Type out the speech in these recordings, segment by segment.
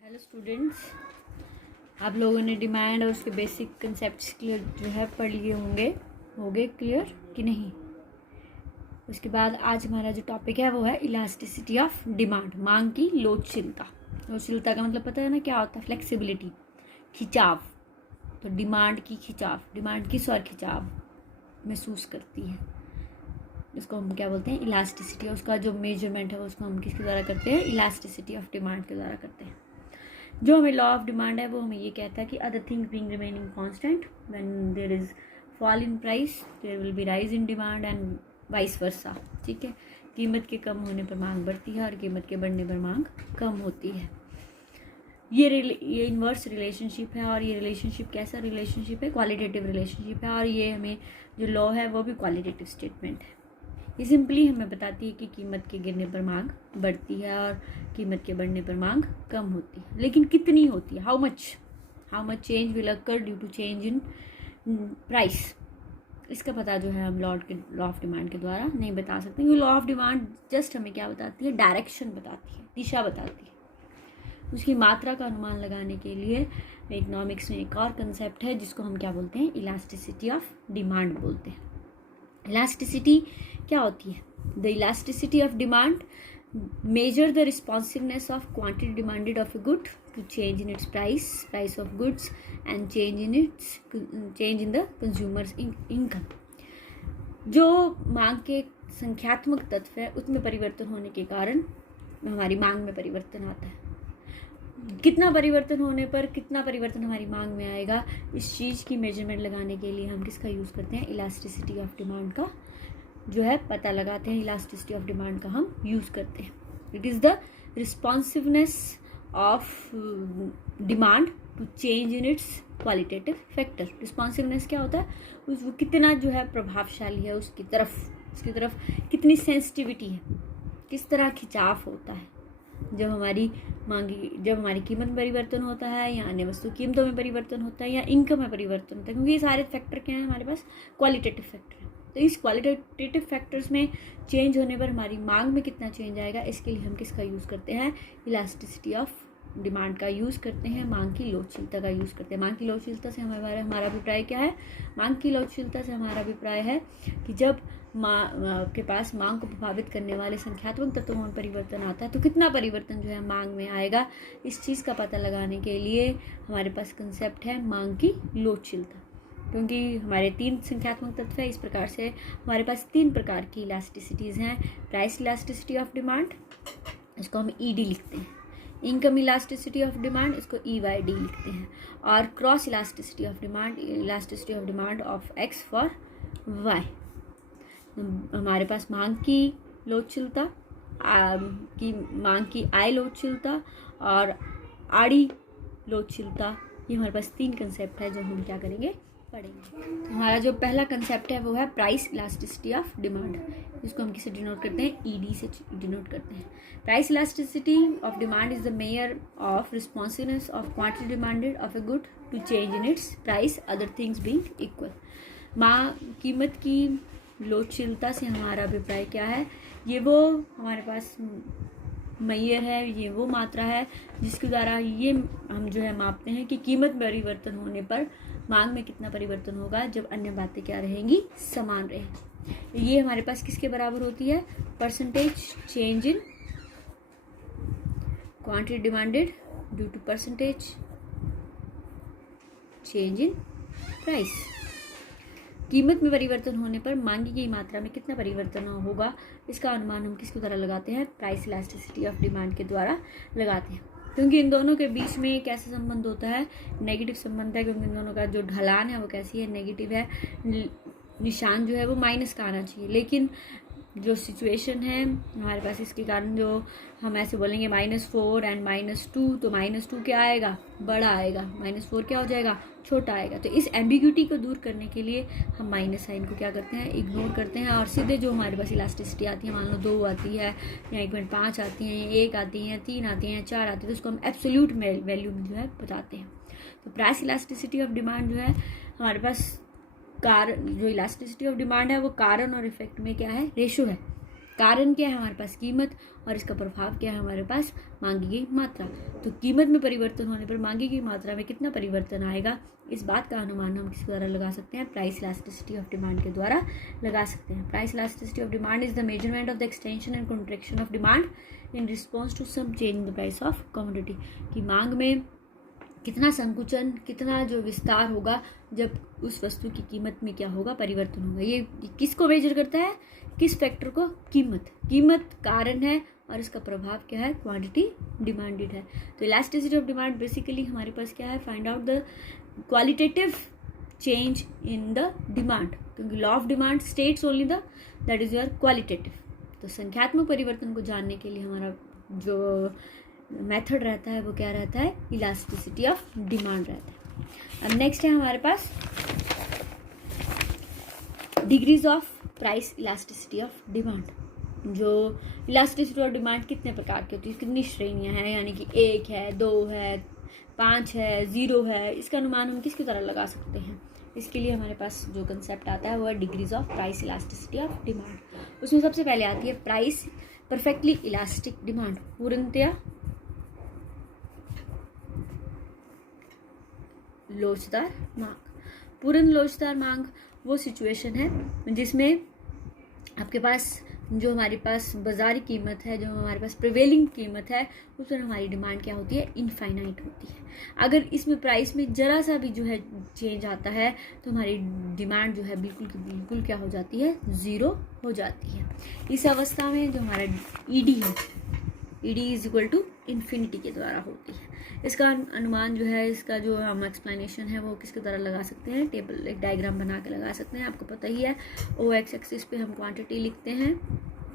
Hello students, आप लोगों ने डिमांड और उसके बेसिक कंसेप्ट्स क्लियर जो है पढ़ लिए होंगे क्लियर कि नहीं। उसके बाद आज हमारा जो टॉपिक है वो है इलास्टिसिटी ऑफ डिमांड, मांग की लोचशीलता। लोचशीलता का मतलब पता है ना क्या होता है? फ्लेक्सिबिलिटी, खिंचाव। तो डिमांड की खिंचाव, डिमांड किस और खिंचाव महसूस करती है, इसको हम क्या बोलते हैं? इलास्टिसिटी। उसका जो मेजरमेंट है उसको हम किसके द्वारा करते हैं? इलास्टिसिटी ऑफ डिमांड के द्वारा करते हैं। जो हमें लॉ ऑफ डिमांड है वो हमें ये कहता है कि other things being remaining constant, when there is fall in price there will be rise in demand and vice versa. ठीक है, कीमत के कम होने पर मांग बढ़ती है और कीमत के बढ़ने पर मांग कम होती है। ये इन्वर्स रिलेशनशिप है। और ये रिलेशनशिप कैसा रिलेशनशिप है? क्वालिटेटिव रिलेशनशिप है। और ये हमें जो लॉ है वो भी क्वालिटेटिव स्टेटमेंट है। ये सिंपली हमें बताती है कि कीमत के गिरने पर मांग बढ़ती है और कीमत के बढ़ने पर मांग कम होती है। लेकिन कितनी होती है? How much change will occur due to change in price. इसका पता जो है हम लॉ ऑफ डिमांड के द्वारा नहीं बता सकते, क्योंकि लॉ ऑफ डिमांड जस्ट हमें क्या बताती है? डायरेक्शन बताती है, दिशा बताती है। उसकी मात्रा का अनुमान लगाने के लिए इकोनॉमिक्स में एक और कंसेप्ट है जिसको हम क्या बोलते हैं? इलास्टिसिटी ऑफ डिमांड बोलते हैं। इलास्टिसिटी क्या होती है? The elasticity of demand measure the responsiveness of quantity demanded of a good to change in its price of goods and change in the consumer's income। जो मांग के संख्यात्मक तत्व है उसमें परिवर्तन होने के कारण हमारी मांग में परिवर्तन आता है। कितना परिवर्तन होने पर कितना परिवर्तन हमारी मांग में आएगा, इस चीज़ की मेजरमेंट लगाने के लिए हम किसका यूज़ करते हैं? इलास्टिसिटी ऑफ डिमांड का जो है पता लगाते हैं। इलास्टिसिटी ऑफ डिमांड का हम यूज़ करते हैं। It is the responsiveness of demand to change in its qualitative factor. Responsiveness क्या होता है? वो कितना जो है प्रभावशाली है, उसकी तरफ कितनी सेंसिटिविटी है, किस तरह खिंचाव होता है जब हमारी कीमत में परिवर्तन होता है या अन्य वस्तु कीमतों में परिवर्तन होता है या इनकम में परिवर्तन होता है। क्योंकि ये सारे फैक्टर क्या है हमारे पास? क्वालिटेटिव फैक्टर है। तो इस क्वालिटेटिव फैक्टर्स में चेंज होने पर हमारी मांग में कितना चेंज आएगा, इसके लिए हम किसका यूज़ करते हैं? इलास्टिसिटी ऑफ डिमांड का यूज़ करते हैं। मांग की लोचशीलता का यूज़ करते हैं। मांग की लोचशीलता से हमारा अभिप्राय क्या है? मांग की लोचशीलता से हमारा अभिप्राय है कि जब आपके पास मांग को प्रभावित करने वाले संख्यात्मक तत्वों में परिवर्तन आता है तो कितना परिवर्तन जो है मांग में आएगा, इस चीज़ का पता लगाने के लिए हमारे पास कंसेप्ट है मांग की लोचशीलता। क्योंकि हमारे 3 संख्यात्मक तत्व है, इस प्रकार से हमारे पास 3 प्रकार की इलास्टिसिटीज़ हैं। प्राइस इलास्टिसिटी ऑफ डिमांड, इसको हम ईडी लिखते हैं। इनकम इलास्टिसिटी ऑफ डिमांड, इसको ईवाईडी लिखते हैं। और cross elasticity of demand of X for Y. हमारे पास मांग की लोचशीलता, मांग की आय लोचशीलता और आड़ी लोचशीलता, ये हमारे पास 3 कंसेप्ट है जो हम क्या करेंगे? पढ़ेंगे। हमारा जो पहला कंसेप्ट है वो है प्राइस इलास्टिसिटी ऑफ डिमांड, जिसको हम किसे डिनोट करते हैं? ईडी से डिनोट करते हैं। Price elasticity of demand is the measure of responsiveness of quantity demanded of a good to change in its price, other things being equal. कीमत की लोचशीलता से हमारा अभिप्राय क्या है? ये वो हमारे पास मैयर है, ये वो मात्रा है जिसके द्वारा ये हम जो है मापते हैं कि कीमत में परिवर्तन होने पर मांग में कितना परिवर्तन होगा जब अन्य बातें क्या रहेंगी? समान रहे। ये हमारे पास किसके बराबर होती है? Percentage change in quantity demanded due to percentage change in price. कीमत में परिवर्तन होने पर मांगी गई मात्रा में कितना परिवर्तन होगा, इसका अनुमान हम किसके द्वारा लगाते हैं? प्राइस इलास्टिसिटी ऑफ डिमांड के द्वारा लगाते हैं। क्योंकि इन दोनों के बीच में कैसा संबंध होता है? नेगेटिव संबंध है। क्योंकि इन दोनों का जो ढलान है वो कैसी है? नेगेटिव है। निशान जो है वो माइनस का आना चाहिए, लेकिन जो सिचुएशन है हमारे पास इसके कारण जो हम ऐसे बोलेंगे -4 एंड -2, तो -2 क्या आएगा? बड़ा आएगा। -4 क्या हो जाएगा? छोटा आएगा। तो इस एम्बिग्यूटी को दूर करने के लिए हम माइनस साइन को क्या करते हैं? इग्नोर करते हैं और सीधे जो हमारे पास इलास्टिसिटी आती है, मान लो 2 आती है या 1.5 आती हैं, 1 आती हैं, 3 आती हैं, 4 आती है, तो उसको हम एब्सोल्यूट वैल्यू में जो है बताते हैं। तो प्राइस इलास्टिसिटी ऑफ डिमांड जो है हमारे पास जो इलास्टिसिटी ऑफ डिमांड है वो कारण और इफेक्ट में क्या है? रेशो है। कारण क्या है हमारे पास कीमत, और इसका प्रभाव क्या है हमारे पास मांगी गई मात्रा। तो कीमत में परिवर्तन होने पर मांगी गई मात्रा में कितना परिवर्तन आएगा, इस बात का अनुमान हम किसके द्वारा लगा सकते हैं, प्राइस इलास्टिसिटी ऑफ डिमांड के द्वारा लगा सकते हैं। Price elasticity of demand is the measurement of the extension and contraction of demand in response to some change in the price of commodity. कि मांग में कितना संकुचन, कितना जो विस्तार होगा जब उस वस्तु की कीमत में क्या होगा, परिवर्तन होगा। ये किसको मेजर करता है, किस फैक्टर को, कीमत। कीमत कारण है और इसका प्रभाव क्या है, क्वांटिटी डिमांडेड है। तो इलास्टिसिटी ऑफ डिमांड बेसिकली हमारे पास क्या है, find out the qualitative change in the demand, क्योंकि law of demand states only the that is your qualitative. तो संख्यात्मक परिवर्तन को जानने के लिए हमारा जो मेथड रहता है वो क्या रहता है, इलास्टिसिटी ऑफ डिमांड रहता है। अब नेक्स्ट है हमारे पास degrees of price elasticity of demand. जो इलास्टिसिटी ऑफ डिमांड कितने प्रकार की होती है, कितनी श्रेणियां हैं, यानी कि 1 है, 2 है, 5 है, 0 है, इसका अनुमान हम किसकी तरह लगा सकते हैं। इसके लिए हमारे पास जो कंसेप्ट आता है वो है degrees of price elasticity of demand. उसमें सबसे पहले आती है प्राइस परफेक्टली इलास्टिक डिमांड, पूर्णतया लोचदार मांग। पूर्ण लोचदार मांग वो सिचुएशन है जिसमें आपके पास जो हमारे पास बाजारी कीमत है, जो हमारे पास प्रिवेलिंग कीमत है, उस पर हमारी डिमांड क्या होती है, इनफाइनाइट होती है। अगर इसमें प्राइस में जरा सा भी जो है चेंज आता है तो हमारी डिमांड जो है बिल्कुल की बिल्कुल क्या हो जाती है, ज़ीरो हो जाती है। इस अवस्था में जो हमारा ईडी है, ED is equal to infinity के द्वारा होती है। इसका अनुमान जो है, इसका जो हम एक्सप्लेनेशन है वो किसके द्वारा लगा सकते हैं, टेबल एक डायग्राम बना के लगा सकते हैं। आपको पता ही है, ओ एक्स एक्सिस पे हम क्वांटिटी लिखते हैं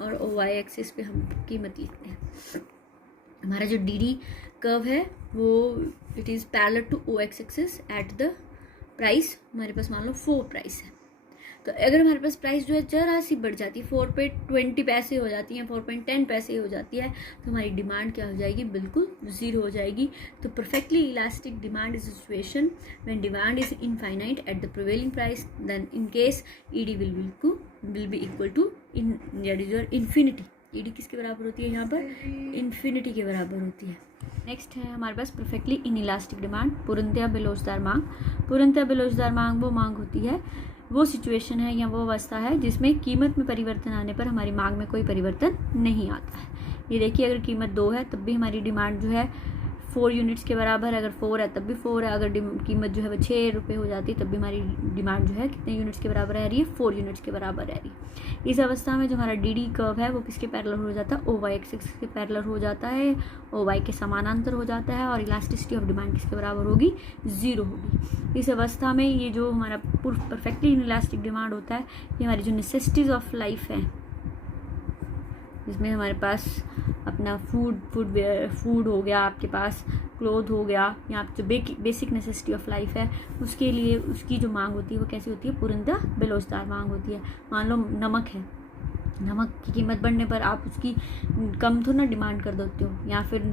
और ओ वाई एक्सिस पे हम कीमत लिखते हैं। हमारा जो डी डी कर्व है वो it is parallel to O X axis at the price. हमारे पास मान लो 4 प्राइस है, तो अगर हमारे पास प्राइस जो है जरा सी बढ़ जाती है, 4 पे 20 पैसे हो जाती हैं, 4.10 पैसे हो जाती है, तो हमारी डिमांड क्या हो जाएगी, बिल्कुल ज़ीरो हो जाएगी। तो perfectly elastic demand is situation when demand is infinite at the prevailing price, then in case ED will be equal to infinity. ED किसके बराबर होती है, यहाँ पर इन्फिनिटी के बराबर होती है। नेक्स्ट है हमारे पास परफेक्टली इनइलास्टिक डिमांड, पूर्णतया बेलोचदार मांग। पूर्णतया बेलोचदार मांग वो मांग होती है, वो सिचुएशन है या वो अवस्था है जिसमें कीमत में परिवर्तन आने पर हमारी मांग में कोई परिवर्तन नहीं आता है। ये देखिए, अगर कीमत 2 है तब भी हमारी डिमांड जो है 4 यूनिट्स के बराबर है, अगर 4 है तब भी 4 है, अगर कीमत जो है वो 6 रुपये हो जाती है तब भी हमारी डिमांड जो है कितने यूनिट्स के बराबर रह रही है, 4 यूनिट्स के बराबर रह रही है। इस अवस्था में जो हमारा डी डी कर्व है वो किसके पैरेलल हो जाता है, ओ वाई एक्सिस के पैरेलल हो जाता है, ओ वाई के समानांतर हो जाता है, और इलास्टिसिटी ऑफ डिमांड किसके बराबर होगी, 0 होगी। इस अवस्था में ये जो हमारा परफेक्टली इनइलास्टिक डिमांड होता है, ये हमारी जो नेसेसिटीज ऑफ लाइफ है, जिसमें हमारे पास अपना फूड हो गया, आपके पास क्लोथ हो गया, या आप जो बेसिक नेसेसिटी ऑफ लाइफ है उसके लिए उसकी जो मांग होती है वो कैसी होती है, पूर्णतः बेलोचदार मांग होती है। मान लो नमक है, नमक की कीमत बढ़ने पर आप उसकी कम तो ना डिमांड कर देते हो, या फिर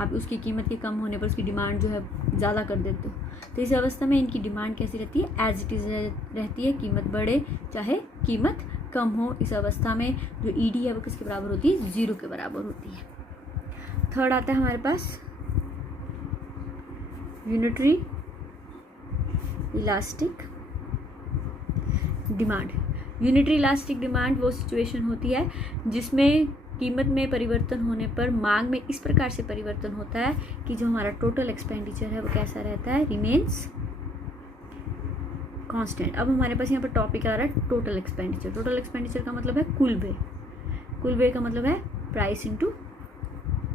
आप उसकी कीमत के कम होने पर उसकी डिमांड जो है ज़्यादा कर देते हो। तो इस अवस्था में इनकी डिमांड कैसी रहती है, एज इट इज़ रहती है, कीमत बढ़े चाहे कीमत कम हो। इस अवस्था में जो ईडी है वो किसके बराबर होती है, 0 के बराबर होती है। थर्ड आता है हमारे पास unitary elastic demand. Unitary elastic demand वो सिचुएशन होती है जिसमें कीमत में परिवर्तन होने पर मांग में इस प्रकार से परिवर्तन होता है कि जो हमारा टोटल एक्सपेंडिचर है वो कैसा रहता है, रिमेन्स कांस्टेंट। अब हमारे पास यहाँ पर टॉपिक आ रहा है टोटल एक्सपेंडिचर। टोटल एक्सपेंडिचर का मतलब है कुल व्यय। कुल व्यय का मतलब है प्राइस इंटू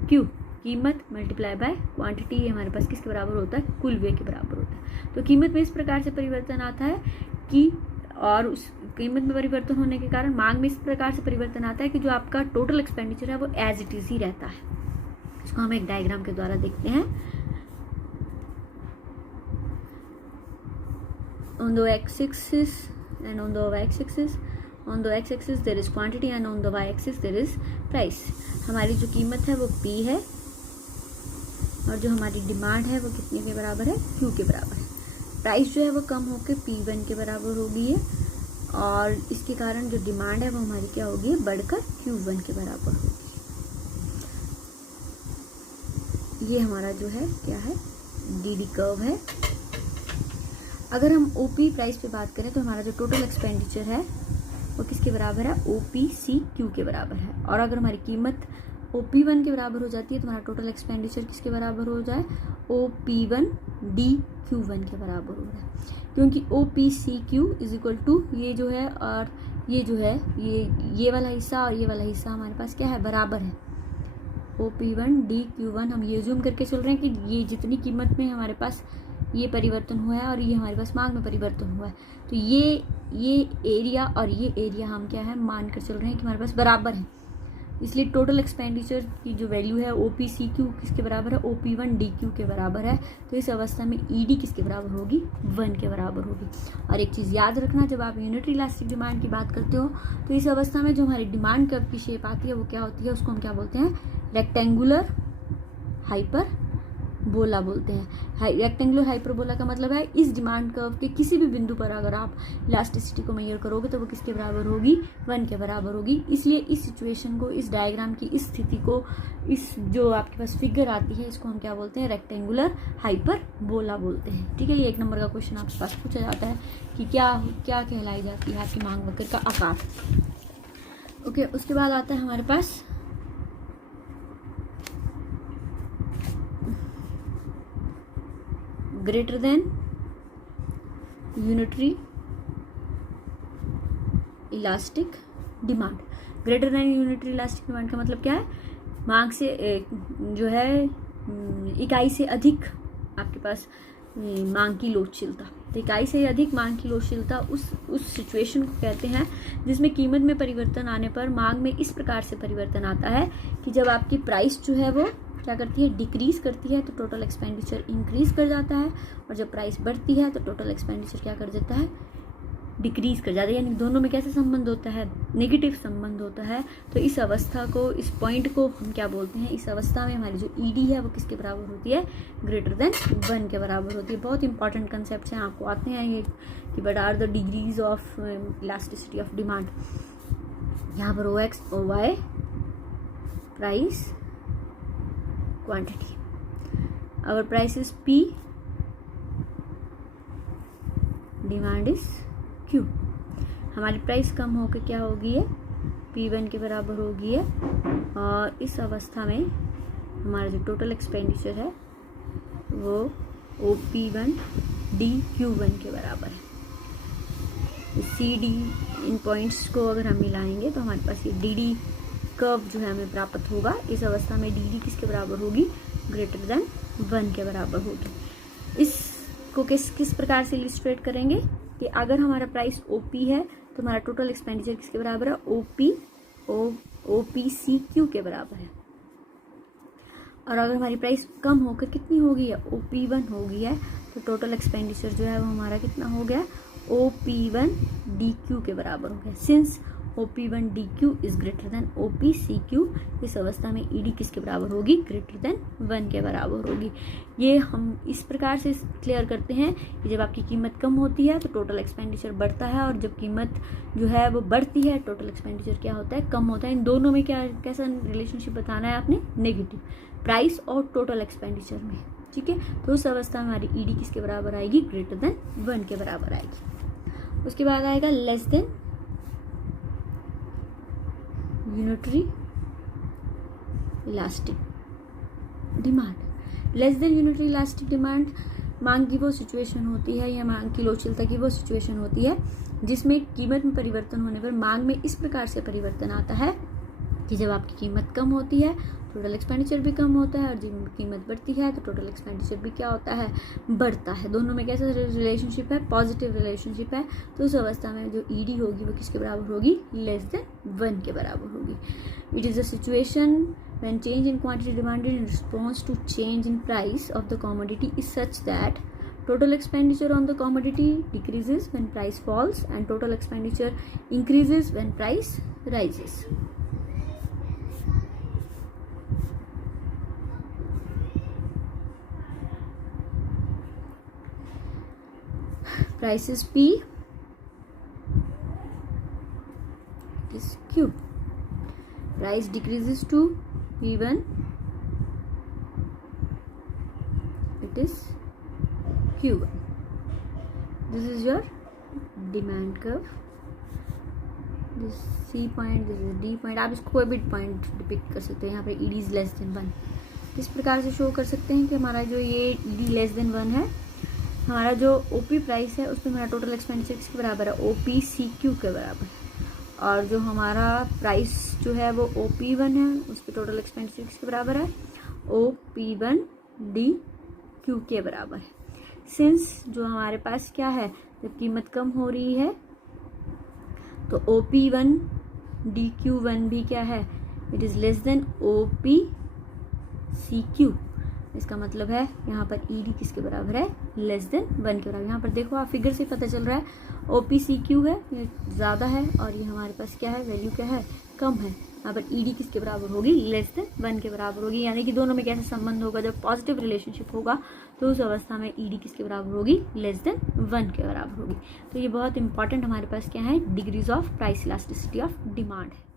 क्यू, कीमत मल्टीप्लाई बाय क्वांटिटी। ये हमारे पास किसके बराबर होता है, कुल व्यय के बराबर होता है। तो कीमत में इस प्रकार से परिवर्तन आता है कि, और उस कीमत में परिवर्तन होने के कारण मांग में इस प्रकार से परिवर्तन आता है कि जो आपका टोटल एक्सपेंडिचर है वो एज इट इज ही रहता है। इसको हम एक डायग्राम के द्वारा देखते हैं। On the x-axis and on the y-axis, on the x-axis there is quantity and on the y-axis there is price। हमारी जो कीमत है वो P है और जो हमारी डिमांड है वो कितने के बराबर है, Q के बराबर है। प्राइस जो है वो कम होकर P1 के बराबर हो गई है और इसके कारण जो डिमांड है वो हमारी क्या होगी, बढ़कर Q1 के बराबर होगी। ये हमारा जो है क्या है, DD कर्व है। अगर हम OP प्राइस पे बात करें तो हमारा जो टोटल एक्सपेंडिचर है वो किसके बराबर है, OPCQ के बराबर है। और अगर हमारी कीमत OP1 के बराबर हो जाती है तो हमारा टोटल एक्सपेंडिचर किसके बराबर हो जाए, OP1DQ1 के बराबर हो जाए, क्योंकि OPCQ इज इक्वल टू ये जो है और ये जो है, ये वाला हिस्सा और ये वाला हिस्सा हमारे पास क्या है, बराबर है। OP1DQ1 हम ये ज़ूम करके चल रहे हैं कि ये जितनी कीमत में हमारे पास ये परिवर्तन हुआ है और ये हमारे पास मांग में परिवर्तन हुआ है, तो ये एरिया और ये एरिया हम क्या है, मान कर चल रहे हैं कि हमारे पास बराबर है। इसलिए टोटल एक्सपेंडिचर की जो वैल्यू है OPCQ किसके बराबर है, OP1DQ के बराबर है। तो इस अवस्था में ED किसके बराबर होगी, 1 के बराबर होगी। और एक चीज़ याद रखना, जब आप यूनिटरी इलास्टिक डिमांड की बात करते हो तो इस अवस्था में जो हमारी डिमांड कर्व की शेप आती है वो क्या होती है, उसको हम क्या बोलते हैं, रेक्टेंगुलर हाइपरबोला बोलते हैं। रेक्टेंगुलर हाइपरबोला का मतलब है इस डिमांड कर्व के किसी भी बिंदु पर अगर आप इलास्टिसिटी को मेजर करोगे तो वो किसके बराबर होगी, 1 के बराबर होगी। इसलिए इस सिचुएशन को, इस डायग्राम की इस स्थिति को, इस जो आपके पास फिगर आती है इसको हम क्या बोलते हैं, रेक्टेंगुलर हाइपरबोला बोलते हैं। ठीक है, ये 1 नंबर का क्वेश्चन आपके पास पूछा जाता है कि क्या कहलाई जाती है आपकी मांग वक्र का आकार। ओके, उसके बाद आता है हमारे पास greater than unitary elastic demand. Greater than unitary elastic demand का मतलब क्या है, मांग से जो है इकाई से अधिक आपके पास मांग की लोचशीलता। तो इकाई से अधिक मांग की लोचशीलता उस सिचुएशन को कहते हैं जिसमें कीमत में परिवर्तन आने पर मांग में इस प्रकार से परिवर्तन आता है कि जब आपकी प्राइस जो है वो क्या करती है, डिक्रीज करती है, तो टोटल एक्सपेंडिचर इंक्रीज कर जाता है। और जब प्राइस बढ़ती है तो टोटल एक्सपेंडिचर क्या कर देता है, डिक्रीज कर जाता है। यानी दोनों में कैसा संबंध होता है, नेगेटिव संबंध होता है। तो इस अवस्था को, इस पॉइंट को हम क्या बोलते हैं, इस अवस्था में हमारी जो ED है वो किसके बराबर होती है, ग्रेटर देन 1 के बराबर होती है। बहुत इंपॉर्टेंट कंसेप्ट हैं, आपको आते हैं ये कि what are the degrees of elasticity of demand. यहाँ पर OX OY प्राइस क्वांटिटी, our price is P, demand is Q। हमारी प्राइस कम होकर क्या होगी है, P1 के बराबर होगी है। और इस अवस्था में हमारा जो टोटल एक्सपेंडिचर है वो OP1DQ1 के बराबर है। CD इन पॉइंट्स को अगर हम मिलाएंगे तो हमारे पास ये DD कर्व जो है हमें प्राप्त होगा। इस अवस्था में DD किसके बराबर होगी, ग्रेटर देन 1 के बराबर होगी। इसको किस प्रकार से इलिस्ट्रेट करेंगे कि अगर हमारा प्राइस OP है तो हमारा टोटल एक्सपेंडिचर किसके बराबर है, OPCQ के बराबर है। और अगर हमारी प्राइस कम होकर कितनी होगी है, OP1 होगी है, तो टोटल एक्सपेंडिचर जो है वो हमारा कितना हो गया, OP1DQ के बराबर हो गया। Since OP1DQ is greater than OPCQ, इस अवस्था में ED किसके बराबर होगी, ग्रेटर देन 1 के बराबर होगी। ये हम इस प्रकार से क्लियर करते हैं कि जब आपकी कीमत कम होती है तो टोटल एक्सपेंडिचर बढ़ता है, और जब कीमत जो है वो बढ़ती है टोटल एक्सपेंडिचर क्या होता है, कम होता है। इन दोनों में कैसा रिलेशनशिप बताना है आपने, नेगेटिव, प्राइस और टोटल एक्सपेंडिचर में। ठीक है, तो उस अवस्था में हमारी ED किसके बराबर आएगी, ग्रेटर देन 1 के बराबर आएगी। उसके बाद आएगा less than unitary elastic demand. Less than unitary elastic demand मांग की वो सिचुएशन होती है, या मांग की लोचशीलता की वो सिचुएशन होती है जिसमें कीमत में परिवर्तन होने पर मांग में इस प्रकार से परिवर्तन आता है कि जब आपकी कीमत कम होती है टोटल एक्सपेंडिचर भी कम होता है, और जब कीमत बढ़ती है तो टोटल एक्सपेंडिचर भी क्या होता है, बढ़ता है। दोनों में कैसा रिलेशनशिप है, पॉजिटिव रिलेशनशिप है। तो उस अवस्था में जो ED होगी वो किसके बराबर होगी, लेस देन 1 के बराबर होगी। It is a situation when change in quantity demanded in response to change in price of the commodity is such that total expenditure on the commodity decreases when price falls and total expenditure increases when price rises. Price is P, price decreases to P1, it is Q1. This is your demand curve. This C point, this is D point. आप इसको कोई भी point depict कर सकते हैं. यहाँ पे ED is less than 1. इस प्रकार से शो कर सकते हैं कि हमारा जो ये ED लेस देन 1 है, हमारा जो OP प्राइस है उसमें हमारा टोटल एक्सपेंडिचर किसके बराबर है, OPCQ के बराबर. और जो हमारा प्राइस जो है वो OP1 है, उस पर टोटल एक्सपेंडिचर किसके बराबर है, OP1DQ के बराबर है. सिंस जो हमारे पास क्या है, जब कीमत कम हो रही है तो OP1DQ1 भी क्या है, it is less than OPCQ. इसका मतलब है यहाँ पर ED किसके बराबर है, लेस देन 1 के बराबर. यहाँ पर देखो आप फिगर से पता चल रहा है OPCQ है, ये ज़्यादा है, और ये हमारे पास क्या है, वैल्यू क्या है, कम है. यहाँ पर ED किसके बराबर होगी, लेस देन 1 के बराबर होगी. यानी कि दोनों में कैसा संबंध होगा, जब पॉजिटिव रिलेशनशिप होगा तो उस अवस्था में ED किसके बराबर होगी, लेस देन 1 के बराबर होगी. तो ये बहुत इंपॉर्टेंट हमारे पास क्या है, degrees of price elasticity of demand है.